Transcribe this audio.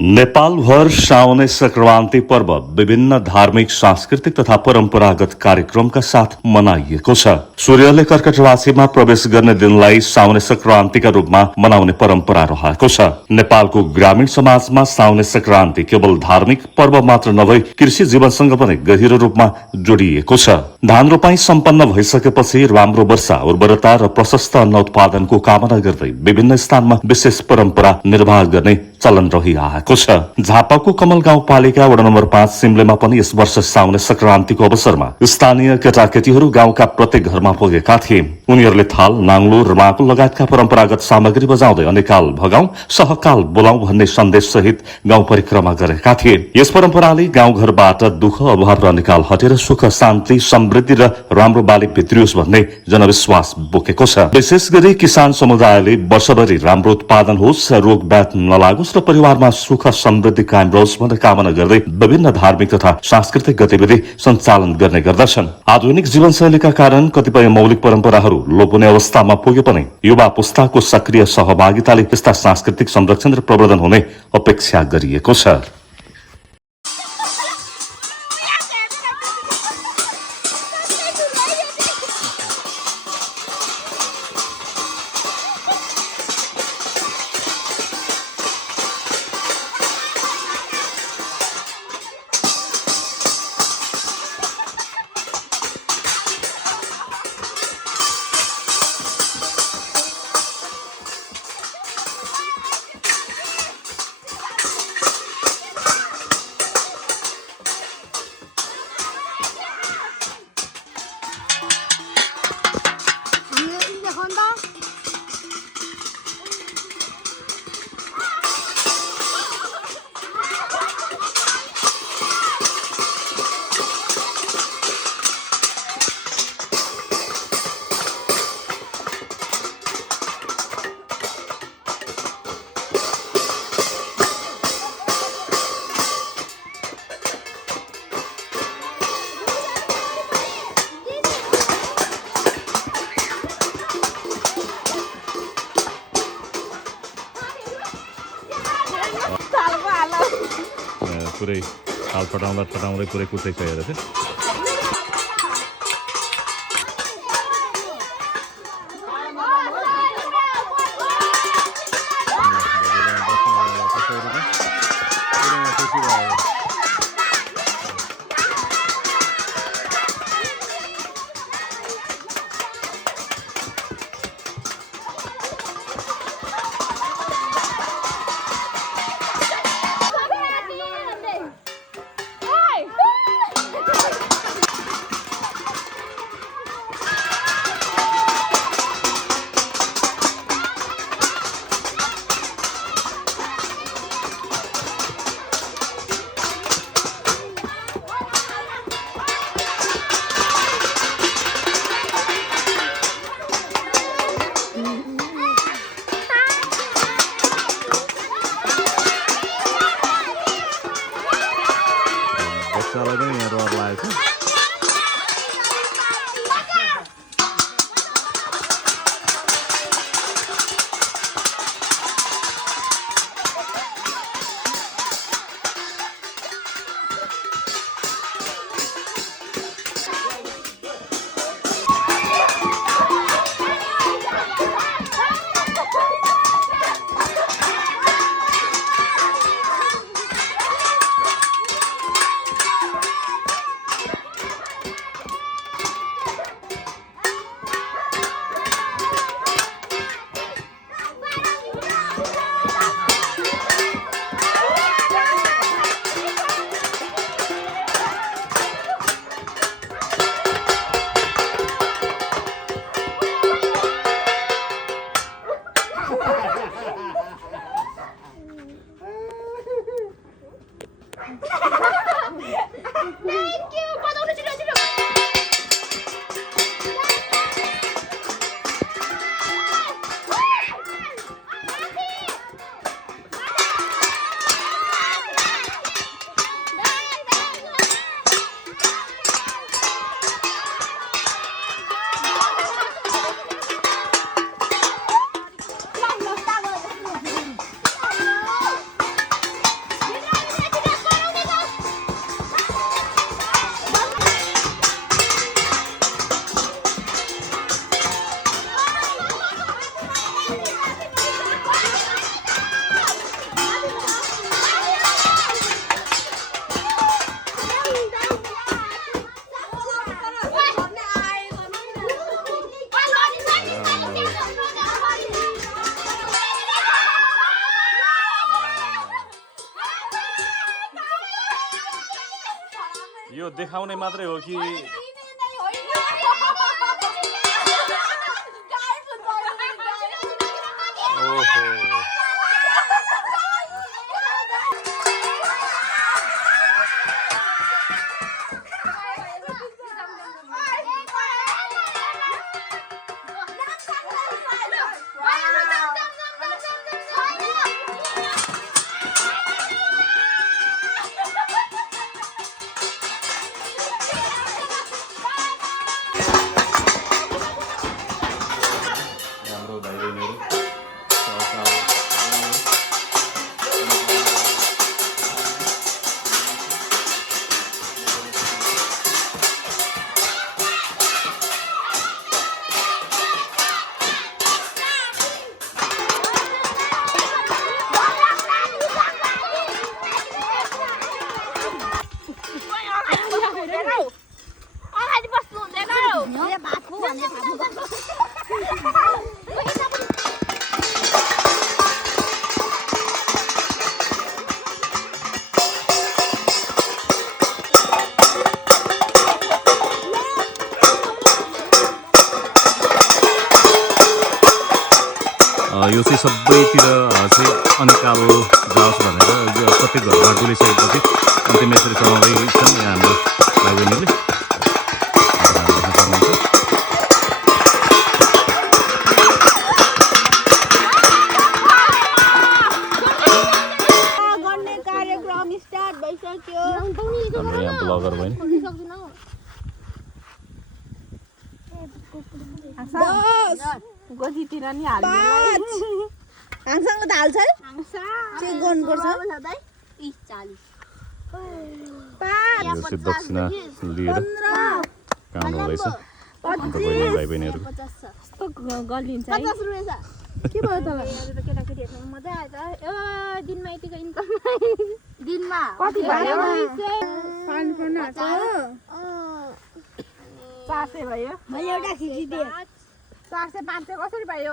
नेपालभर साउने संक्रान्ति पर्व विभिन्न धार्मिक सांस्कृतिक तथा परम्परागत कार्यक्रमका साथ मनाइएको छ। सूर्यले कर्कट राशिमा प्रवेश गर्ने दिनलाई साउने संक्रान्तिका रूपमा मनाउने परम्परा रहेको छ। नेपालको ग्रामीण समाजमा साउने संक्रान्ति केवल धार्मिक पर्व मात्र नभई कृषि जीवनसँग पनि गहिरो रूपमा जोडिएको छ। धान रोपाई सम्पन्न भइसकेपछि राम्रो वर्षा, उर्वरता र प्रशस्त अन्न उत्पादनको कामना गर्दै विभिन्न स्थानमा विशेष परम्परा निर्वाह गर्ने चलन रहिआएको छ। झापाको कमल गाउँपालिका वडा नम्बर 5 सिमलेमा पनि यस वर्ष साउने संक्रान्तिको अवसरमा स्थानीय केटाकेटीहरू गाउँका प्रत्येक घरमा पुगेका थिए। उनीहरूले थाल, नाङ्लो र माको लगायतका परम्परागत सामग्री बजाउँदै अनेकाल भगाउँ सहकाल बोलाउँ भन्ने सन्देश सहित गाउँ परिक्रमा गरेका थिए। यस परम्पराले गाउँघरबाट दुःख, अभाव र अनिकाल हटेर सुख, शान्ति, समृद्धि र राम्रो बाली भित्रियोस् भन्ने जनविश्वास बोकेको छ। विशेष गरी किसान समुदायले वर्षभरि राम्रो उत्पादन होस्, रोग व्याध नलागोस् र परिवारमा सुख समृद्धि कायम रहोस् भन्ने कामना गर्दै विभिन्न धार्मिक तथा सांस्कृतिक गतिविधि सञ्चालन गर्ने गर्दछन्। आधुनिक जीवनशैलीका कारण कतिपय मौलिक परम्पराहरू लोप हुने अवस्थामा पुगे पनि युवा पुस्ताको सक्रिय सहभागिताले यस्ता सांस्कृतिक संरक्षण र प्रवर्धन हुने अपेक्षा गरिएको छ। पुरै थाल फटाउँदै पुरै कुटेको हेरेर चाहिँ बच्चालाई पनि यहाँ रहर लागेको छ। यो देखाउने मात्रै हो कि ओहो यो चाहिँ सबैतिर चाहिँ अनिकालो जाओस् भनेर यो प्रत्येक घरमा डुलिसकेपछि अन्तिम यसरी चलाउँदैछन् यहाँ हाम्रो भाइ बहिनीहरूले हाम्रो यहाँ ब्लगर बहिनी गोजीतिर नि हाल्छसँग त हाल्छ चेक गर्नुपर्छ दक्षिणा लिएर काम हुँदैछ भाइ बहिनीहरूको गलिन्छ के भयो त केटाकेटीहरू मजा आयो त दिनमा यतिको इन्कम दिनमा कति भयो 400 भयो मैले एउटा खिचिदिए 400 500 कसरी भयो?